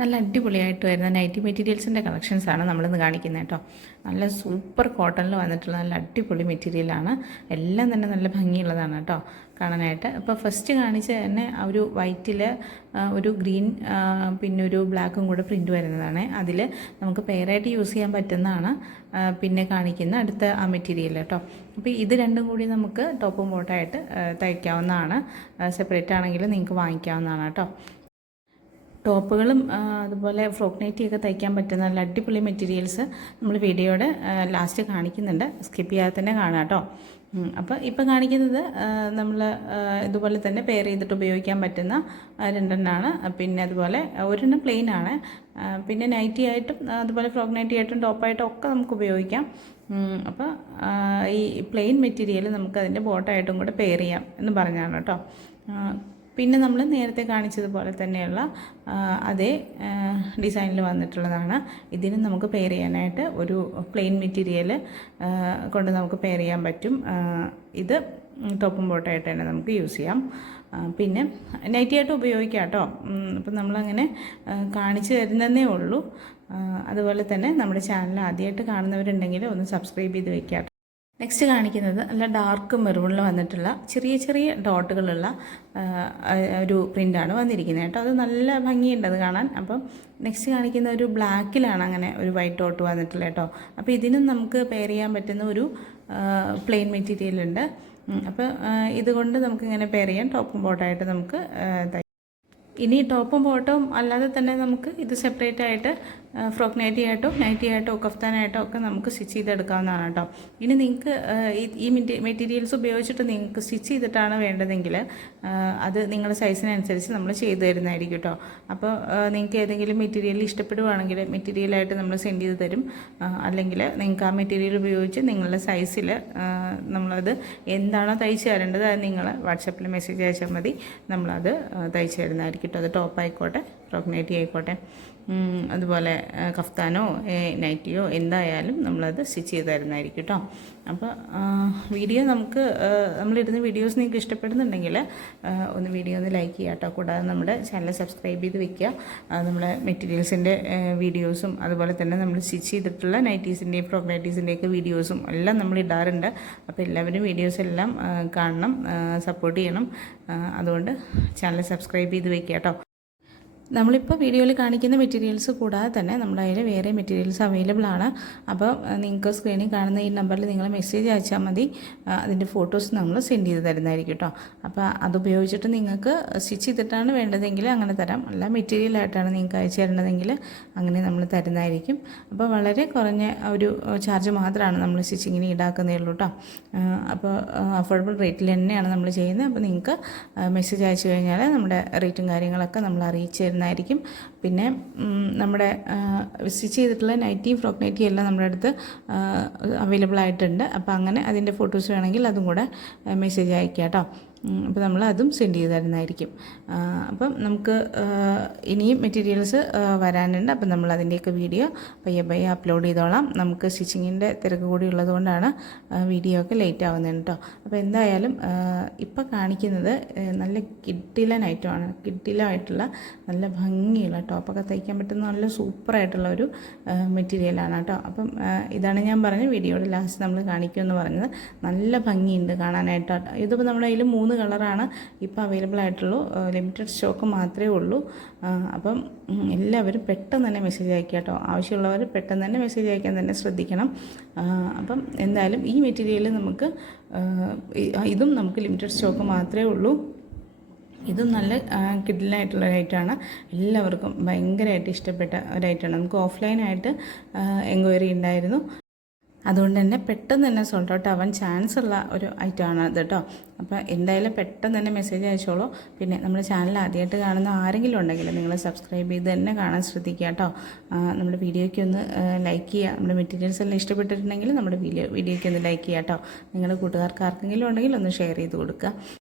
നല്ല അടിപൊളിയായിട്ട് വരുന്ന നൈറ്റി മെറ്റീരിയൽസിൻ്റെ കളക്ഷൻസാണ് നമ്മളിന്ന് കാണിക്കുന്നത് കേട്ടോ. നല്ല സൂപ്പർ കോട്ടണിൽ വന്നിട്ടുള്ള നല്ല അടിപൊളി മെറ്റീരിയലാണ്. എല്ലാം തന്നെ നല്ല ഭംഗിയുള്ളതാണ് കേട്ടോ കാണാനായിട്ട്. ഇപ്പോൾ ഫസ്റ്റ് കാണിച്ച തന്നെ ഒരു വൈറ്റിൽ ഒരു ഗ്രീൻ പിന്നെ ഒരു ബ്ലാക്കും കൂടെ പ്രിൻറ്റ് വരുന്നതാണ്. അതിൽ നമുക്ക് പെയറായിട്ട് യൂസ് ചെയ്യാൻ പറ്റുന്നതാണ് പിന്നെ കാണിക്കുന്ന അടുത്ത ആ മെറ്റീരിയൽ കേട്ടോ. അപ്പോൾ ഇത് രണ്ടും കൂടി നമുക്ക് ടോപ്പും ബോട്ടായിട്ട് തയ്ക്കാവുന്നതാണ്. സെപ്പറേറ്റ് ആണെങ്കിൽ നിങ്ങൾക്ക് വാങ്ങിക്കാവുന്നതാണ് കേട്ടോ. ടോപ്പുകളും അതുപോലെ ഫ്രോക്ക് നൈറ്റിയൊക്കെ തയ്ക്കാൻ പറ്റുന്ന നല്ല അടിപൊളി മെറ്റീരിയൽസ് നമ്മൾ വീഡിയോയുടെ ലാസ്റ്റ് കാണിക്കുന്നുണ്ട്. സ്കിപ്പ് ചെയ്യാതെ തന്നെ കാണാം കേട്ടോ. അപ്പോൾ ഇപ്പോൾ കാണിക്കുന്നത് നമ്മൾ ഇതുപോലെ തന്നെ പെയർ ചെയ്തിട്ട് ഉപയോഗിക്കാൻ പറ്റുന്ന രണ്ടെണ്ണമാണ്. പിന്നെ അതുപോലെ ഒരെണ്ണം പ്ലെയിൻ ആണ്. പിന്നെ നൈറ്റി ആയിട്ടും അതുപോലെ ഫ്രോക്ക് നൈറ്റി ആയിട്ടും ടോപ്പായിട്ടും ഒക്കെ നമുക്ക് ഉപയോഗിക്കാം. അപ്പോൾ ഈ പ്ലെയിൻ മെറ്റീരിയൽ നമുക്ക് അതിൻ്റെ ബോട്ടായിട്ടും കൂടെ പെയർ ചെയ്യാം എന്ന് പറഞ്ഞാണ് കേട്ടോ. പിന്നെ നമ്മൾ നേരത്തെ കാണിച്ചതുപോലെ തന്നെയുള്ള അതേ ഡിസൈനിൽ വന്നിട്ടുള്ളതാണ്. ഇതിന് നമുക്ക് പെയർ ചെയ്യാനായിട്ട് ഒരു പ്ലെയിൻ മെറ്റീരിയൽ കൊണ്ട് നമുക്ക് പെയർ ചെയ്യാൻ പറ്റും. ഇത് ടോപ്പും ബോട്ടായിട്ട് തന്നെ നമുക്ക് യൂസ് ചെയ്യാം. പിന്നെ നൈറ്റിയായിട്ട് ഉപയോഗിക്കാം കേട്ടോ. അപ്പം നമ്മളങ്ങനെ കാണിച്ചു തരുന്നതേ ഉള്ളൂ. അതുപോലെ തന്നെ നമ്മുടെ ചാനൽ ആദ്യമായിട്ട് കാണുന്നവരുണ്ടെങ്കിൽ ഒന്ന് സബ്സ്ക്രൈബ് ചെയ്ത് വയ്ക്കാം. നെക്സ്റ്റ് കാണിക്കുന്നത് നല്ല ഡാർക്ക് മെറൂണിൽ വന്നിട്ടുള്ള ചെറിയ ചെറിയ ഡോട്ടുകളുള്ള ഒരു പ്രിൻ്റാണ് വന്നിരിക്കുന്നത് കേട്ടോ. അത് നല്ല ഭംഗിയുണ്ട് അത് കാണാൻ. അപ്പം നെക്സ്റ്റ് കാണിക്കുന്ന ഒരു ബ്ലാക്കിലാണ് അങ്ങനെ ഒരു വൈറ്റ് ഡോട്ട് വന്നിട്ടുള്ളത് കേട്ടോ. അപ്പോൾ ഇതിനും നമുക്ക് പെയർ ചെയ്യാൻ പറ്റുന്ന ഒരു പ്ലെയിൻ മെറ്റീരിയൽ ഉണ്ട്. അപ്പോൾ ഇതുകൊണ്ട് നമുക്കിങ്ങനെ പെയർ ചെയ്യാൻ ടോപ്പും ബോട്ടായിട്ട് നമുക്ക് ഇനി ടോപ്പും ബോട്ടവും അല്ലാതെ തന്നെ നമുക്ക് ഇത് സെപ്പറേറ്റ് ആയിട്ട് ഫ്രോക്ക് നൈറ്റി ആയിട്ടോ കഫ്താനായിട്ടോ ഒക്കെ നമുക്ക് സ്റ്റിച്ച് ചെയ്തെടുക്കാവുന്നതാണ് കേട്ടോ. ഇനി നിങ്ങൾക്ക് ഈ മെറ്റീരിയൽസ് ഉപയോഗിച്ചിട്ട് നിങ്ങൾക്ക് സ്റ്റിച്ച് ചെയ്തിട്ടാണ് വേണ്ടതെങ്കിൽ അത് നിങ്ങളുടെ സൈസിനനുസരിച്ച് നമ്മൾ ചെയ്തു തരുന്നതായിരിക്കും കേട്ടോ. അപ്പോൾ നിങ്ങൾക്ക് ഏതെങ്കിലും മെറ്റീരിയൽ ഇഷ്ടപ്പെടുവാണെങ്കിൽ മെറ്റീരിയലായിട്ട് നമ്മൾ സെൻഡ് ചെയ്ത് തരും. അല്ലെങ്കിൽ നിങ്ങൾക്ക് ആ മെറ്റീരിയൽ ഉപയോഗിച്ച് നിങ്ങളുടെ സൈസിൽ നമ്മളത് എന്താണോ തയ്ച്ച് തരേണ്ടത് അത് നിങ്ങൾ വാട്സപ്പിൽ മെസ്സേജ് അയച്ചാൽ മതി. നമ്മളത് തയ്ച്ച് തരുന്നതായിരിക്കും കേട്ടോ. അത് ടോപ്പായിക്കോട്ടെ ഫ്രോക്ക് നൈറ്റി ആയിക്കോട്ടെ അതുപോലെ കഫ്താനോ നൈറ്റിയോ എന്തായാലും നമ്മളത് സ്റ്റിച്ച് ചെയ്ത് തരുന്നതായിരിക്കും കേട്ടോ. അപ്പോൾ വീഡിയോ നമ്മളിടുന്ന വീഡിയോസ് നിങ്ങൾക്ക് ഇഷ്ടപ്പെടുന്നുണ്ടെങ്കിൽ ഒന്ന് വീഡിയോ ഒന്ന് ലൈക്ക് ചെയ്യുക കേട്ടോ. കൂടാതെ നമ്മുടെ ചാനൽ സബ്സ്ക്രൈബ് ചെയ്ത് വെക്കുക. നമ്മുടെ മെറ്റീരിയൽസിൻ്റെ വീഡിയോസും അതുപോലെ തന്നെ നമ്മൾ സ്റ്റിച്ച് ചെയ്തിട്ടുള്ള നൈറ്റീസിൻ്റെയും ഫ്രോക്ക് നൈറ്റീസിൻ്റെയൊക്കെ വീഡിയോസും എല്ലാം നമ്മൾ ഇടാറുണ്ട്. അപ്പോൾ എല്ലാവരും വീഡിയോസ് എല്ലാം കാണണം, സപ്പോർട്ട് ചെയ്യണം. അതുകൊണ്ട് ചാനൽ സബ്സ്ക്രൈബ് ചെയ്ത് വെക്കുക കേട്ടോ. നമ്മളിപ്പോൾ വീഡിയോയിൽ കാണിക്കുന്ന മെറ്റീരിയൽസ് കൂടാതെ തന്നെ നമ്മുടെ കയ്യിൽ വേറെ മെറ്റീരിയൽസ് അവൈലബിൾ ആണ്. അപ്പോൾ നിങ്ങൾക്ക് സ്ക്രീനിൽ കാണുന്ന ഈ നമ്പറിൽ നിങ്ങൾ മെസ്സേജ് അയച്ചാൽ മതി. അതിൻ്റെ ഫോട്ടോസ് നമ്മൾ സെൻഡ് ചെയ്ത് തരുന്നതായിരിക്കും കേട്ടോ. അപ്പോൾ അതുപയോഗിച്ചിട്ട് നിങ്ങൾക്ക് സ്റ്റിച്ച് ചെയ്തിട്ടാണ് വേണ്ടതെങ്കിൽ അങ്ങനെ തരാം. അല്ല മെറ്റീരിയലായിട്ടാണ് നിങ്ങൾക്ക് അയച്ചു തരേണ്ടതെങ്കിൽ അങ്ങനെ നമ്മൾ തരുന്നതായിരിക്കും. അപ്പോൾ വളരെ കുറഞ്ഞ ഒരു ചാർജ് മാത്രമാണ് നമ്മൾ സ്റ്റിച്ചിങ്ങിന് ഈടാക്കുന്നേ ഉള്ളൂ കേട്ടോ. അപ്പോൾ അഫോർഡബിൾ റേറ്റിൽ തന്നെയാണ് നമ്മൾ ചെയ്യുന്നത്. അപ്പോൾ നിങ്ങൾക്ക് മെസ്സേജ് അയച്ചു കഴിഞ്ഞാൽ നമ്മുടെ റേറ്റും കാര്യങ്ങളൊക്കെ നമ്മൾ അറിയിച്ചു ായിരിക്കും. പിന്നെ നമ്മുടെ സ്റ്റിച്ച് ചെയ്തിട്ടുള്ള നൈറ്റിയും ഫ്രോക്ക് നൈറ്റിയും എല്ലാം നമ്മുടെ അടുത്ത് അവൈലബിൾ ആയിട്ടുണ്ട്. അപ്പോൾ അങ്ങനെ അതിൻ്റെ ഫോട്ടോസ് വേണമെങ്കിൽ അതും കൂടെ മെസ്സേജ് അയക്കാം കേട്ടോ. അപ്പോൾ നമ്മൾ അതും സെൻഡ് ചെയ്ത് തരുന്നതായിരിക്കും. അപ്പം നമുക്ക് ഇനിയും മെറ്റീരിയൽസ് വരാനുണ്ട്. അപ്പം നമ്മൾ അതിൻ്റെയൊക്കെ വീഡിയോ പയ്യെ അപ്ലോഡ് ചെയ്തോളാം. നമുക്ക് സ്റ്റിച്ചിങ്ങിൻ്റെ തിരക്ക് കൂടി ഉള്ളതുകൊണ്ടാണ് വീഡിയോ ഒക്കെ ലേറ്റ് ആവുന്നത് കേട്ടോ. അപ്പോൾ എന്തായാലും ഇപ്പം കാണിക്കുന്നത് നല്ല കിഡിലനായിട്ടുമാണ്. കിഡിലായിട്ടുള്ള നല്ല ഭംഗിയുള്ള ടോപ്പൊക്കെ തയ്ക്കാൻ പറ്റുന്ന നല്ല സൂപ്പറായിട്ടുള്ള ഒരു മെറ്റീരിയലാണ് കേട്ടോ. അപ്പം ഇതാണ് ഞാൻ പറഞ്ഞത് വീഡിയോയുടെ ലാസ്റ്റ് നമ്മൾ കാണിക്കുമെന്ന് പറഞ്ഞത്. നല്ല ഭംഗിയുണ്ട് കാണാനായിട്ട്. ഇതിപ്പോൾ നമ്മുടെ കയ്യിൽ 3 കളറാണ് ഇപ്പോൾ അവൈലബിൾ ആയിട്ടുള്ളൂ. ലിമിറ്റഡ് സ്റ്റോക്ക് മാത്രമേ ഉള്ളൂ. അപ്പം എല്ലാവരും പെട്ടെന്ന് തന്നെ മെസ്സേജ് അയക്കുക കേട്ടോ. ആവശ്യമുള്ളവർ പെട്ടെന്ന് തന്നെ മെസ്സേജ് അയക്കാൻ തന്നെ ശ്രദ്ധിക്കണം. അപ്പം എന്തായാലും ഈ മെറ്റീരിയൽ നമുക്ക് ഇതും നമുക്ക് ലിമിറ്റഡ് സ്റ്റോക്ക് മാത്രമേ ഉള്ളൂ. ഇതും നല്ല കിഡിലായിട്ടുള്ള ഒരൈറ്റാണ്. എല്ലാവർക്കും ഭയങ്കരമായിട്ട് ഇഷ്ടപ്പെട്ട ഒരൈറ്റാണ്. നമുക്ക് ഓഫ്ലൈനായിട്ട് എൻക്വയറി ഉണ്ടായിരുന്നു. അതുകൊണ്ട് തന്നെ പെട്ടെന്ന് തന്നെ സോൾഡ് ഔട്ട് ആവാൻ ചാൻസ് ഉള്ള ഒരു ഐറ്റമാണ് അത് കേട്ടോ. അപ്പോൾ എന്തായാലും പെട്ടെന്ന് തന്നെ മെസ്സേജ് അയച്ചോളൂ. പിന്നെ നമ്മുടെ ചാനൽ ആദ്യമായിട്ട് കാണുന്ന ആരെങ്കിലും ഉണ്ടെങ്കിൽ നിങ്ങൾ സബ്സ്ക്രൈബ് ചെയ്ത് തന്നെ കാണാൻ ശ്രദ്ധിക്കുക കേട്ടോ. നമ്മുടെ വീഡിയോയ്ക്ക് ഒന്ന് ലൈക്ക് ചെയ്യുക. നമ്മുടെ മെറ്റീരിയൽസ് എല്ലാം ഇഷ്ടപ്പെട്ടിട്ടുണ്ടെങ്കിൽ നമ്മുടെ വീഡിയോയ്ക്ക് ഒന്ന് ലൈക്ക് ചെയ്യുക കേട്ടോ. നിങ്ങളുടെ കൂട്ടുകാർക്ക് ആർക്കെങ്കിലും ഉണ്ടെങ്കിൽ ഒന്ന് ഷെയർ ചെയ്ത് കൊടുക്കുക.